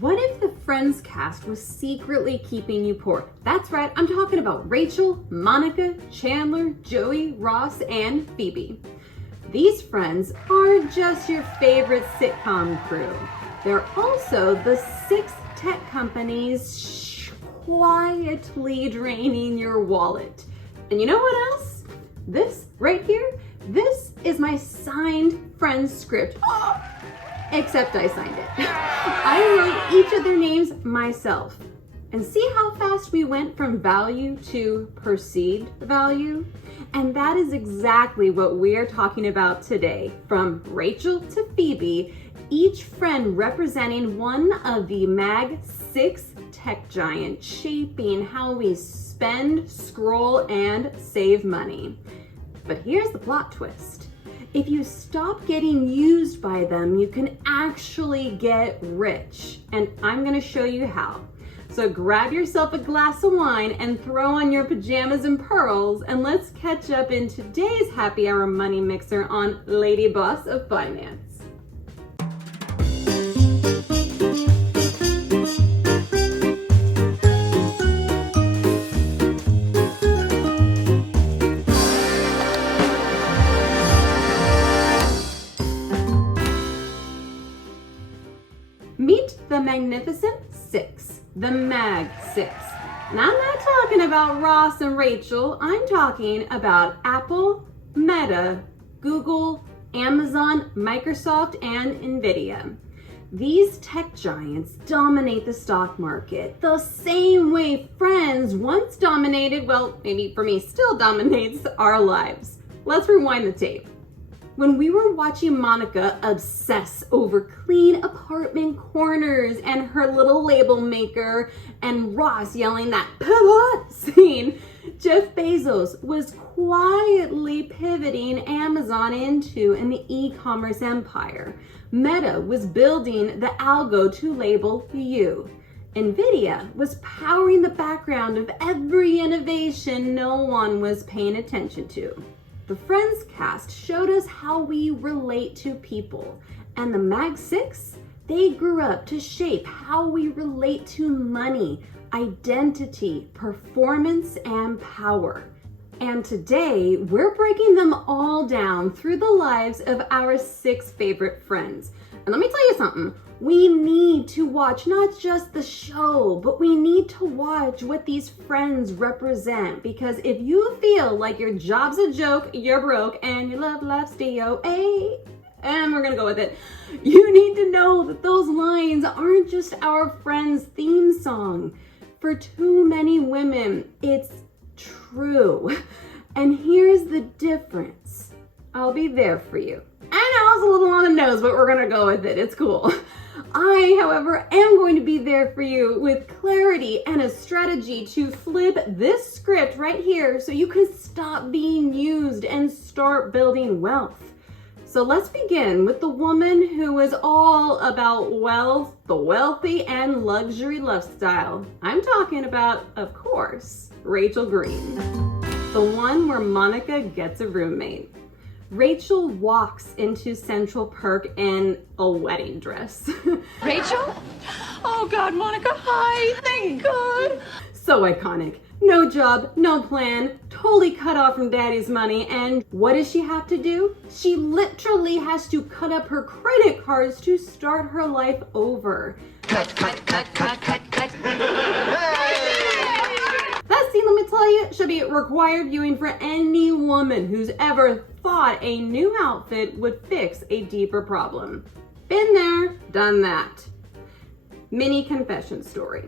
What if the Friends cast was secretly keeping you poor? That's right, I'm talking about Rachel, Monica, Chandler, Joey, Ross, and Phoebe. These friends aren't just your favorite sitcom crew. They're also the 6 tech companies quietly draining your wallet. And you know what else? This right here, this is my signed Friends script. Except I signed it. I wrote each of their names myself. And see how fast we went from value to perceived value? And that is exactly what we're talking about today. From Rachel to Phoebe, each friend representing one of the Mag 6 tech giants, shaping how we spend, scroll, and save money. But here's the plot twist. If you stop getting used by them, you can actually get rich. And I'm gonna show you how. So grab yourself a glass of wine and throw on your pajamas and pearls, and let's catch up in today's happy hour money mixer on Lady Boss of Finance. Meet the Magnificent 6, the Mag 6. And I'm not talking about Ross and Rachel, I'm talking about Apple, Meta, Google, Amazon, Microsoft, and Nvidia. These tech giants dominate the stock market the same way Friends once dominated, well, maybe for me still dominates, our lives. Let's rewind the tape. When we were watching Monica obsess over clean apartment corners and her little label maker, and Ross yelling that pivot scene, Jeff Bezos was quietly pivoting Amazon into an e-commerce empire. Meta was building the algo to label you. Nvidia was powering the background of every innovation no one was paying attention to. The Friends cast showed us how we relate to people, and the Mag 6, they grew up to shape how we relate to money, identity, performance, and power. And today, we're breaking them all down through the lives of our 6 favorite friends. And let me tell you something, we need to watch not just the show, but we need to watch what these friends represent. Because if you feel like your job's a joke, you're broke, and your love life's DOA, and we're gonna go with it, you need to know that those lines aren't just our friends' theme song. For too many women, it's true. And here's the difference. I'll be there for you. I know it's a little on the nose, but we're gonna go with it. It's cool. I, however, am going to be there for you with clarity and a strategy to flip this script right here so you can stop being used and start building wealth. So let's begin with the woman who is all about wealth, the wealthy, and luxury lifestyle. I'm talking about, of course, Rachel Green, the one where Monica gets a roommate. Rachel walks into Central Perk in a wedding dress. Rachel? Oh God, Monica, hi, thank God. So iconic. No job, no plan, totally cut off from daddy's money, and what does she have to do? She literally has to cut up her credit cards to start her life over. Cut. That scene, let me tell you, should be required viewing for any woman who's ever thought a new outfit would fix a deeper problem. Been there, done that. Mini confession story.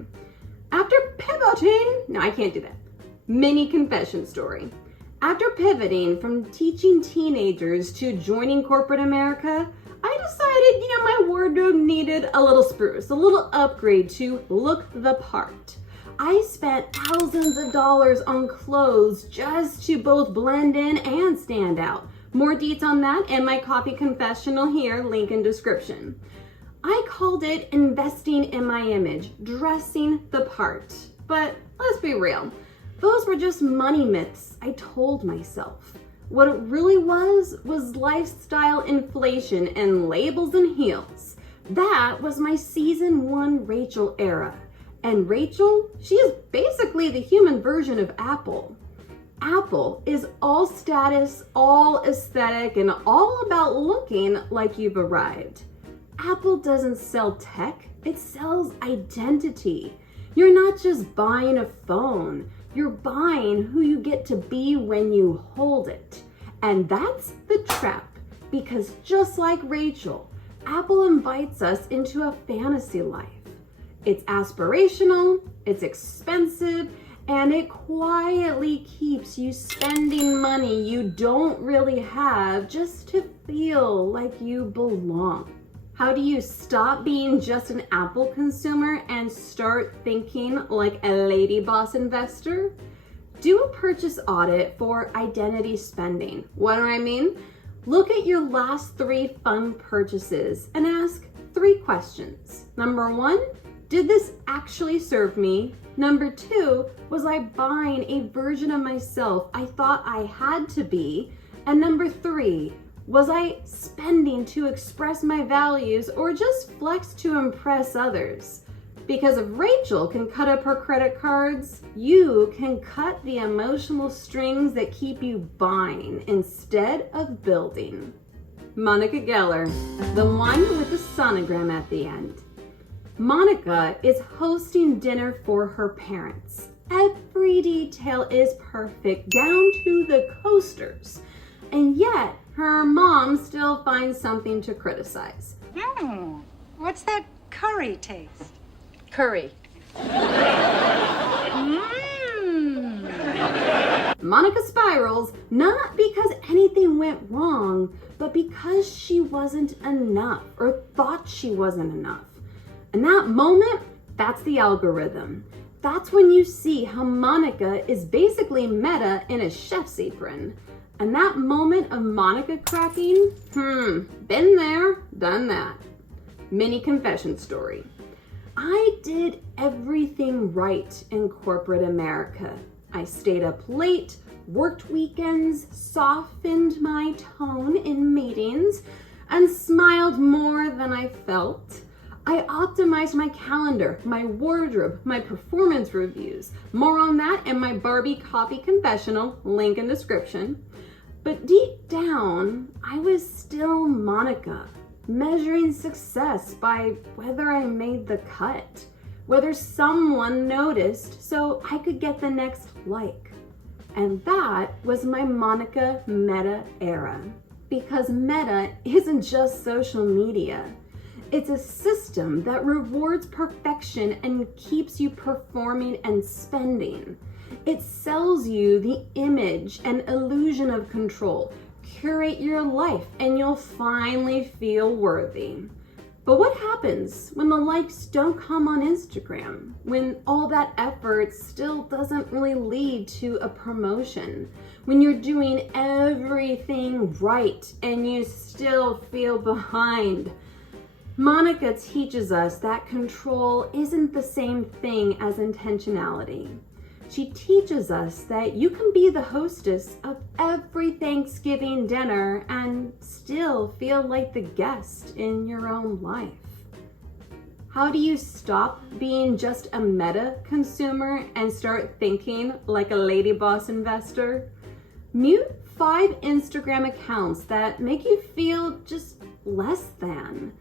After pivoting, no, I can't do that. Mini confession story. After pivoting from teaching teenagers to joining corporate America, I decided, my wardrobe needed a little spruce, a little upgrade to look the part. I spent thousands of dollars on clothes just to both blend in and stand out. More deets on that in my coffee confessional here, link in description. I called it investing in my image, dressing the part. But let's be real, those were just money myths I told myself. What it really was lifestyle inflation and labels and heels. That was my season 1 Rachel era. And Rachel, she is basically the human version of Apple. Apple is all status, all aesthetic, and all about looking like you've arrived. Apple doesn't sell tech, it sells identity. You're not just buying a phone, you're buying who you get to be when you hold it. And that's the trap, because just like Rachel, Apple invites us into a fantasy life. It's aspirational, it's expensive, and it quietly keeps you spending money you don't really have just to feel like you belong. How do you stop being just an Apple consumer and start thinking like a lady boss investor? Do a purchase audit for identity spending. What do I mean? Look at your last 3 fun purchases and ask 3 questions. Number 1, did this actually serve me? Number 2, was I buying a version of myself I thought I had to be? And number 3, was I spending to express my values or just flex to impress others? Because if Rachel can cut up her credit cards, you can cut the emotional strings that keep you buying instead of building. Monica Geller, the one with the sonogram at the end. Monica is hosting dinner for her parents. Every detail is perfect, down to the coasters. And yet, her mom still finds something to criticize. What's that curry taste? Curry. Monica spirals, not because anything went wrong, but because she wasn't enough or thought she wasn't enough. And that moment, that's the algorithm. That's when you see how Monica is basically Meta in a chef's apron. And that moment of Monica cracking, been there, done that. Mini confession story. I did everything right in corporate America. I stayed up late, worked weekends, softened my tone in meetings, and smiled more than I felt. I optimized my calendar, my wardrobe, my performance reviews. More on that in my Barbie coffee confessional, link in description. But deep down, I was still Monica, measuring success by whether I made the cut, whether someone noticed so I could get the next like. And that was my Monica Meta era. Because Meta isn't just social media. It's a system that rewards perfection and keeps you performing and spending. It sells you the image and illusion of control. Curate your life and you'll finally feel worthy. But what happens when the likes don't come on Instagram? When all that effort still doesn't really lead to a promotion? When you're doing everything right and you still feel behind? Monica teaches us that control isn't the same thing as intentionality. She teaches us that you can be the hostess of every Thanksgiving dinner and still feel like the guest in your own life. How do you stop being just a Meta consumer and start thinking like a lady boss investor? Mute 5 Instagram accounts that make you feel just less than.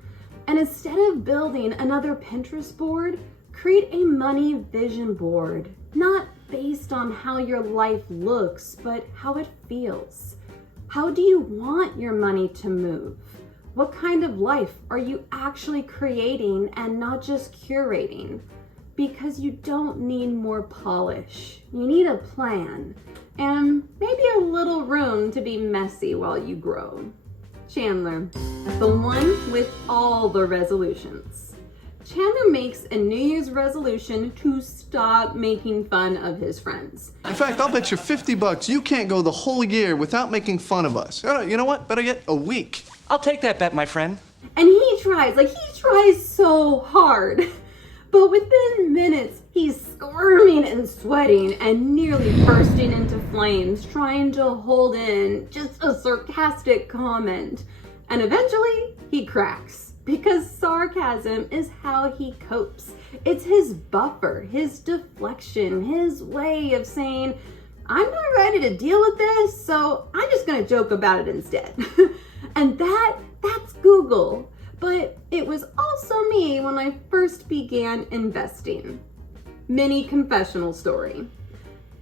And instead of building another Pinterest board, create a money vision board, not based on how your life looks, but how it feels. How do you want your money to move? What kind of life are you actually creating and not just curating? Because you don't need more polish. You need a plan and maybe a little room to be messy while you grow. Chandler, the one with all the resolutions. Chandler makes a New Year's resolution to stop making fun of his friends. In fact, I'll bet you $50 you can't go the whole year without making fun of us. You know what? Better yet, a week. I'll take that bet, my friend. And he tries so hard. But within minutes, he's squirming and sweating and nearly bursting into flames, trying to hold in just a sarcastic comment. And eventually, he cracks. because sarcasm is how he copes. It's his buffer, his deflection, his way of saying, I'm not ready to deal with this, so I'm just gonna joke about it instead. And that's Google. But it was also me when I first began investing. Mini confessional story.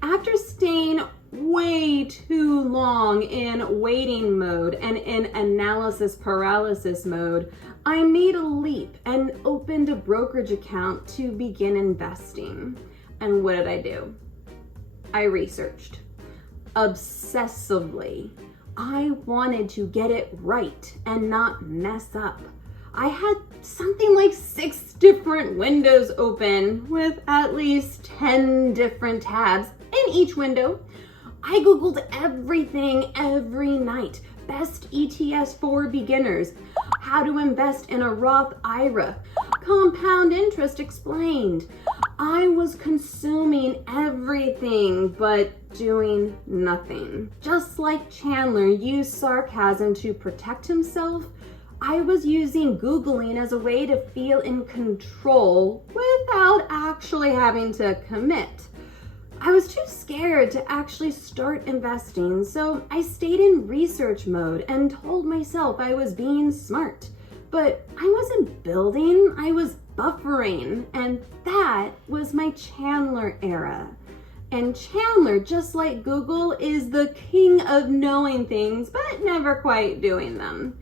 After staying way too long in waiting mode and in analysis paralysis mode, I made a leap and opened a brokerage account to begin investing. And what did I do? I researched obsessively. I wanted to get it right and not mess up. I had something like 6 different windows open with at least 10 different tabs in each window. I Googled everything every night. Best ETFs for beginners, how to invest in a Roth IRA, compound interest explained. I was consuming everything but doing nothing. Just like Chandler used sarcasm to protect himself, I was using Googling as a way to feel in control without actually having to commit. I was too scared to actually start investing, so I stayed in research mode and told myself I was being smart. But I wasn't building, I was buffering, and that was my Chandler era. And Chandler, just like Google, is the king of knowing things but never quite doing them.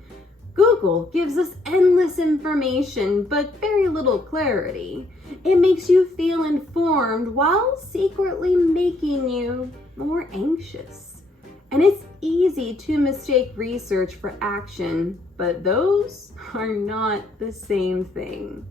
Google gives us endless information but very little clarity. It makes you feel informed while secretly making you more anxious. And it's easy to mistake research for action, but those are not the same thing.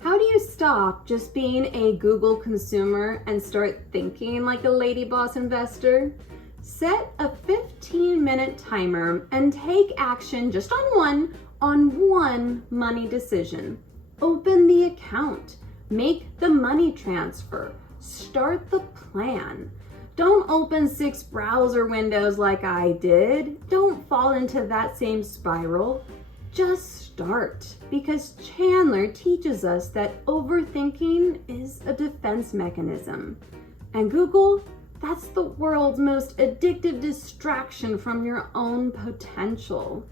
How do you stop just being a Google consumer and start thinking like a lady boss investor? Set a 15-minute timer and take action just on one money decision. Open the account, make the money transfer, start the plan. Don't open 6 browser windows like I did. Don't fall into that same spiral. Just start, because Chandler teaches us that overthinking is a defense mechanism. And Google, that's the world's most addictive distraction from your own potential.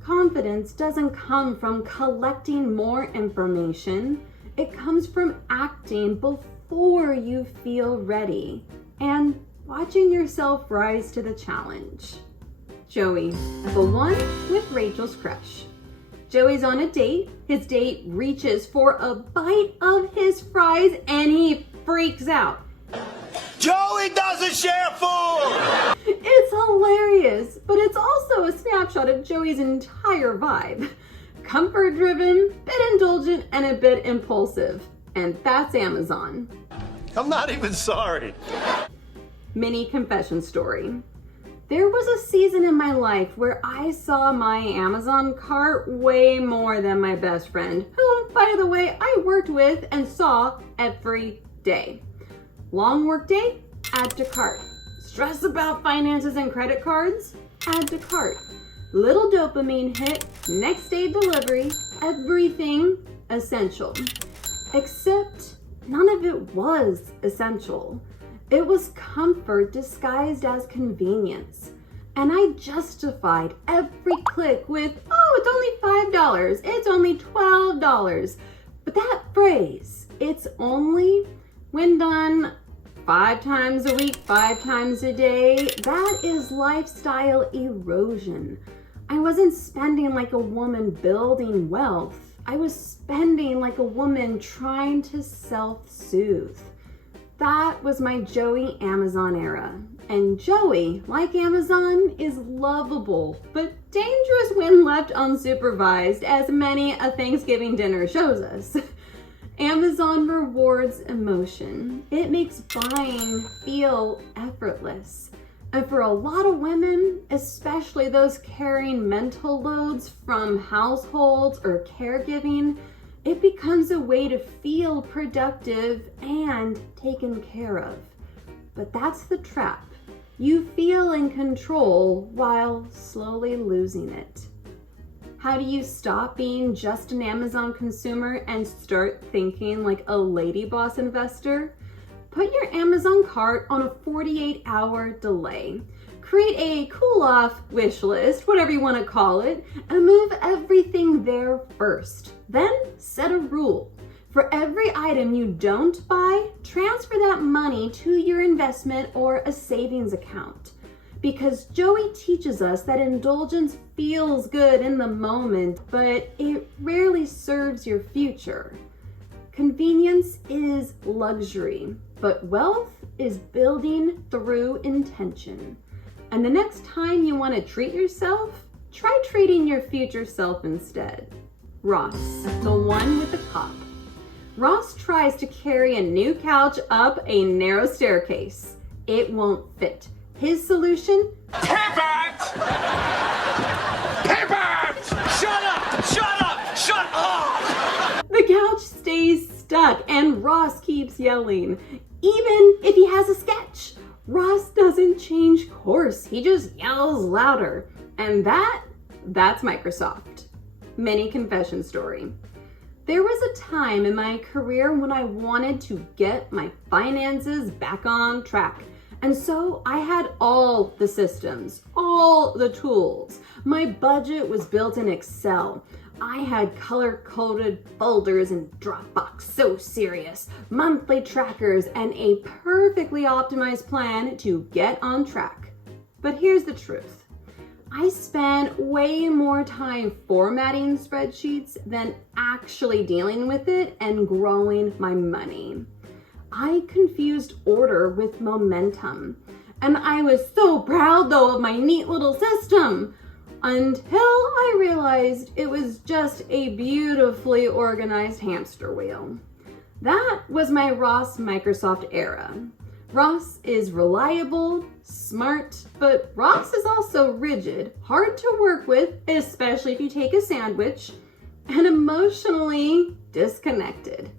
Confidence doesn't come from collecting more information. It comes from acting before you feel ready and watching yourself rise to the challenge. Joey, the one with Rachel's crush. Joey's on a date. His date reaches for a bite of his fries and he freaks out. Joey doesn't share food! It's hilarious, but it's also a snapshot of Joey's entire vibe. Comfort-driven, bit indulgent, and a bit impulsive. And that's Amazon. I'm not even sorry. Mini confession story. There was a season in my life where I saw my Amazon cart way more than my best friend, whom, by the way, I worked with and saw every day. Long work day? Add to cart. Stress about finances and credit cards? Add to cart. Little dopamine hit, next day delivery, everything essential. Except none of it was essential. It was comfort disguised as convenience. And I justified every click with, oh, it's only $5, it's only $12. But that phrase, it's only, when done 5 times a week, 5 times a day, that is lifestyle erosion. I wasn't spending like a woman building wealth. I was spending like a woman trying to self-soothe. That was my Joey Amazon era. And Joey, like Amazon, is lovable, but dangerous when left unsupervised, as many a Thanksgiving dinner shows us. Amazon rewards emotion. It makes buying feel effortless. And for a lot of women, especially those carrying mental loads from households or caregiving, it becomes a way to feel productive and taken care of. But that's the trap. You feel in control while slowly losing it. How do you stop being just an Amazon consumer and start thinking like a lady boss investor? Put your Amazon cart on a 48-hour delay. Create a cool-off wish list, whatever you want to call it, and move everything there first. Then set a rule. For every item you don't buy, transfer that money to your investment or a savings account. Because Joey teaches us that indulgence feels good in the moment, but it rarely serves your future. Convenience is luxury, but wealth is building through intention. And the next time you want to treat yourself, try treating your future self instead. Ross, the one with the cop. Ross tries to carry a new couch up a narrow staircase. It won't fit. His solution? Pivot! Pivot! Shut up! Shut up! Shut up! The couch stays stuck and Ross keeps yelling. Even if he has a sketch, Ross doesn't change course. He just yells louder. And that's Microsoft. Mini confession story. There was a time in my career when I wanted to get my finances back on track. And so I had all the systems, all the tools. My budget was built in Excel. I had color-coded folders in Dropbox, so serious, monthly trackers, and a perfectly optimized plan to get on track. But here's the truth. I spent way more time formatting spreadsheets than actually dealing with it and growing my money. I confused order with momentum, and I was so proud though of my neat little system until I realized it was just a beautifully organized hamster wheel. That was my Ross Microsoft era. Ross is reliable, smart, but Ross is also rigid, hard to work with, especially if you take a sandwich, and emotionally disconnected.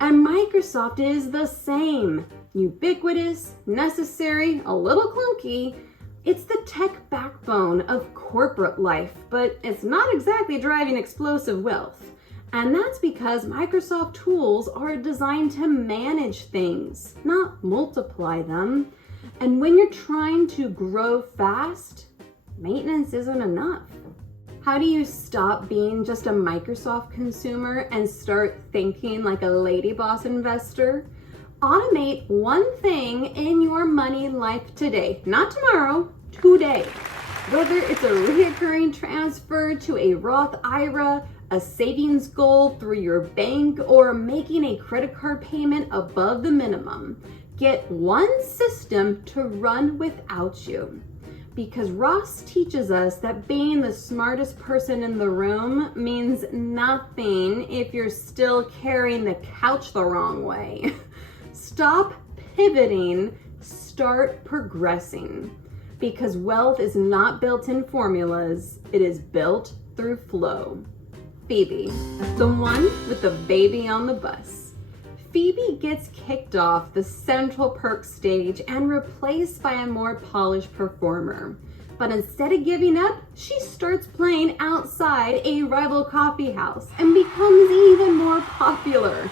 And Microsoft is the same. Ubiquitous, necessary, a little clunky. It's the tech backbone of corporate life, but it's not exactly driving explosive wealth. And that's because Microsoft tools are designed to manage things, not multiply them. And when you're trying to grow fast, maintenance isn't enough. How do you stop being just a Microsoft consumer and start thinking like a lady boss investor? Automate one thing in your money life today, not tomorrow, today. Whether it's a recurring transfer to a Roth IRA, a savings goal through your bank, or making a credit card payment above the minimum, get one system to run without you. Because Ross teaches us that being the smartest person in the room means nothing if you're still carrying the couch the wrong way. Stop pivoting, start progressing. Because wealth is not built in formulas, it is built through flow. Phoebe, the one with the baby on the bus. Phoebe gets kicked off the Central Perk stage and replaced by a more polished performer. But instead of giving up, she starts playing outside a rival coffee house and becomes even more popular.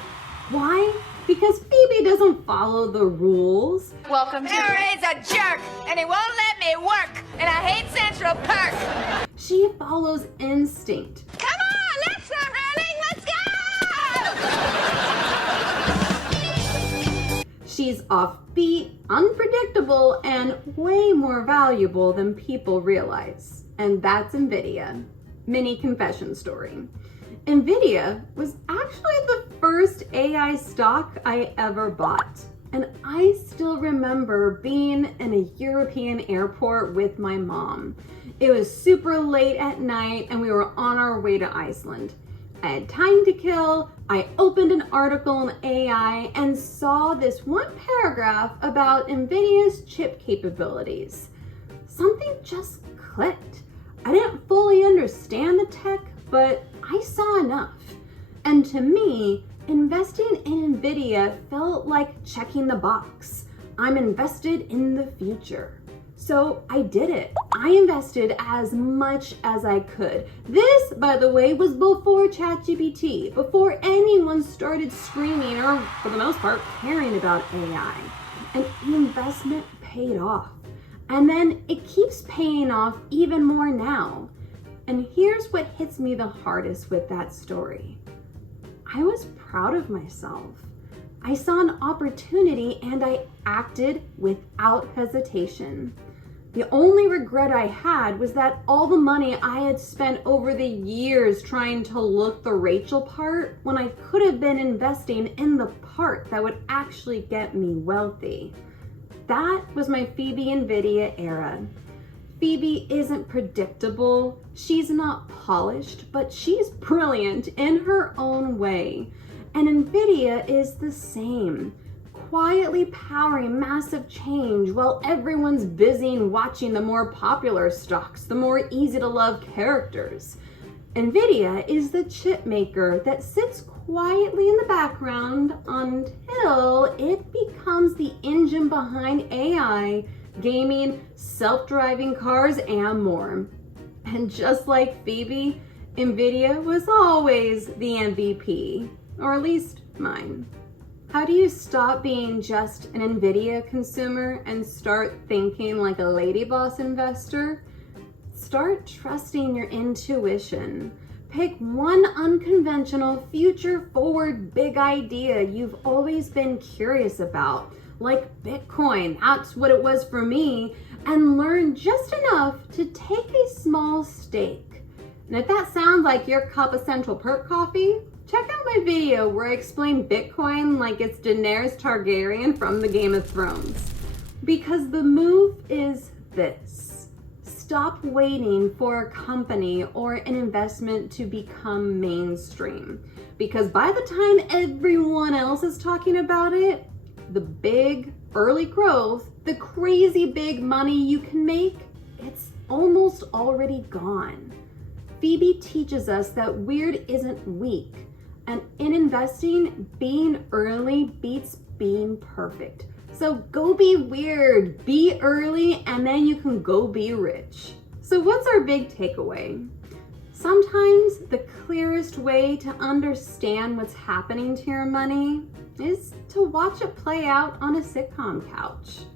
Why? Because Phoebe doesn't follow the rules. Welcome to There is a jerk, and he won't let me work, and I hate Central Perk. She follows instinct. Come on, let's start running, let's go! She's offbeat, unpredictable, and way more valuable than people realize. And that's Nvidia. Mini confession story. Nvidia was actually the first AI stock I ever bought. And I still remember being in a European airport with my mom. It was super late at night and we were on our way to Iceland. I had time to kill. I opened an article on AI and saw this one paragraph about Nvidia's chip capabilities. Something just clicked. I didn't fully understand the tech, but I saw enough. And to me, investing in Nvidia felt like checking the box. I'm invested in the future. So I did it. I invested as much as I could. This, by the way, was before ChatGPT, before anyone started screaming or, for the most part, caring about AI. And the investment paid off. And then it keeps paying off even more now. And here's what hits me the hardest with that story. I was proud of myself. I saw an opportunity and I acted without hesitation. The only regret I had was that all the money I had spent over the years trying to look the Rachel part when I could have been investing in the part that would actually get me wealthy. That was my Phoebe Nvidia era. Phoebe isn't predictable, she's not polished, but she's brilliant in her own way. And Nvidia is the same, quietly powering massive change while everyone's busy watching the more popular stocks, the more easy to love characters. Nvidia is the chip maker that sits quietly in the background until it becomes the engine behind AI, gaming, self-driving cars, and more. And just like Phoebe, Nvidia was always the MVP, or at least mine. How do you stop being just an Nvidia consumer and start thinking like a lady boss investor? Start trusting your intuition. Pick one unconventional, future-forward big idea you've always been curious about, like Bitcoin, that's what it was for me, and learn just enough to take a small stake. And if that sounds like your cup of Central Perk coffee, check out my video where I explain Bitcoin like it's Daenerys Targaryen from the Game of Thrones. Because the move is this. Stop waiting for a company or an investment to become mainstream. Because by the time everyone else is talking about it, the big early growth, the crazy big money you can make, it's almost already gone. Phoebe teaches us that weird isn't weak. And in investing, being early beats being perfect. So go be weird, be early, and then you can go be rich. So what's our big takeaway? Sometimes the clearest way to understand what's happening to your money is to watch it play out on a sitcom couch.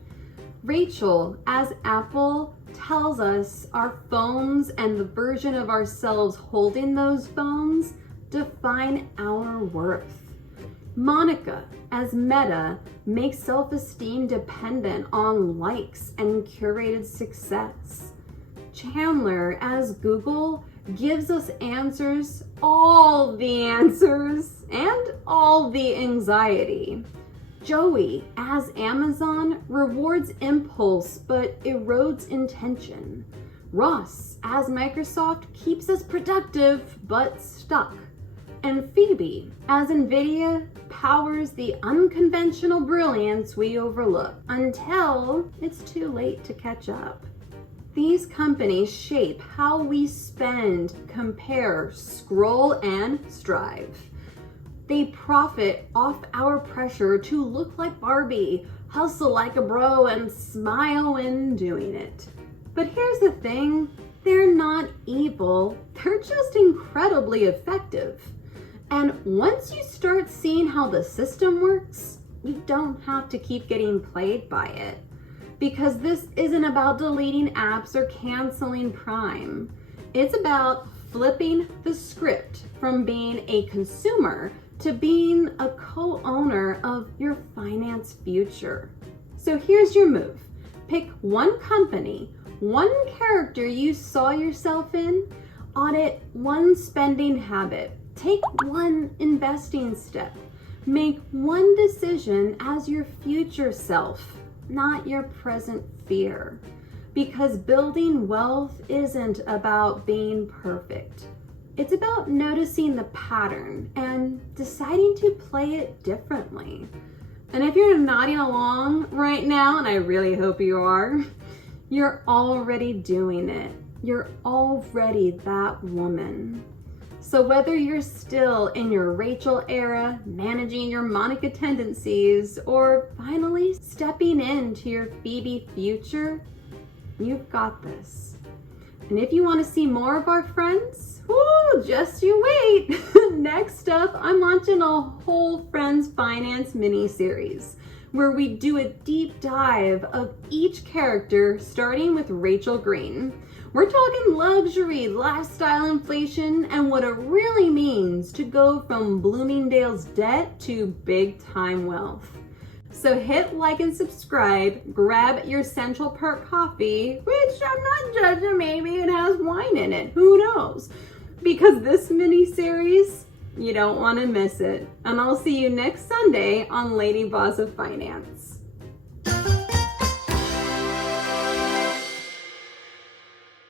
Rachel, as Apple, tells us our phones and the version of ourselves holding those phones define our worth. Monica, as Meta, makes self-esteem dependent on likes and curated success. Chandler, as Google, gives us answers, all the answers, and all the anxiety. Joey, as Amazon, rewards impulse but erodes intention. Ross, as Microsoft, keeps us productive but stuck. And Phoebe, as Nvidia, powers the unconventional brilliance we overlook until it's too late to catch up. These companies shape how we spend, compare, scroll, and strive. They profit off our pressure to look like Barbie, hustle like a bro, and smile when doing it. But here's the thing, they're not evil, they're just incredibly effective. And once you start seeing how the system works, you don't have to keep getting played by it. Because this isn't about deleting apps or canceling Prime. It's about flipping the script from being a consumer to being a co-owner of your finance future. So here's your move. Pick one company, one character you saw yourself in, audit one spending habit, take one investing step, make one decision as your future self, not your present fear. Because building wealth isn't about being perfect. It's about noticing the pattern and deciding to play it differently. And if you're nodding along right now, and I really hope you are, you're already doing it. You're already that woman. So whether you're still in your Rachel era, managing your Monica tendencies, or finally stepping into your Phoebe future, You've got this. And if you want to see more of our friends, whoo, just you wait. Next up, I'm launching a whole Friends Finance mini-series where we do a deep dive of each character, starting with Rachel Green. We're talking luxury, lifestyle inflation, and what it really means to go from Bloomingdale's debt to big-time wealth. So hit like and subscribe, grab your Central Perk coffee, which I'm not judging, maybe it has wine in it, who knows? Because this mini-series, you don't want to miss it. And I'll see you next Sunday on Lady Boss of Finance.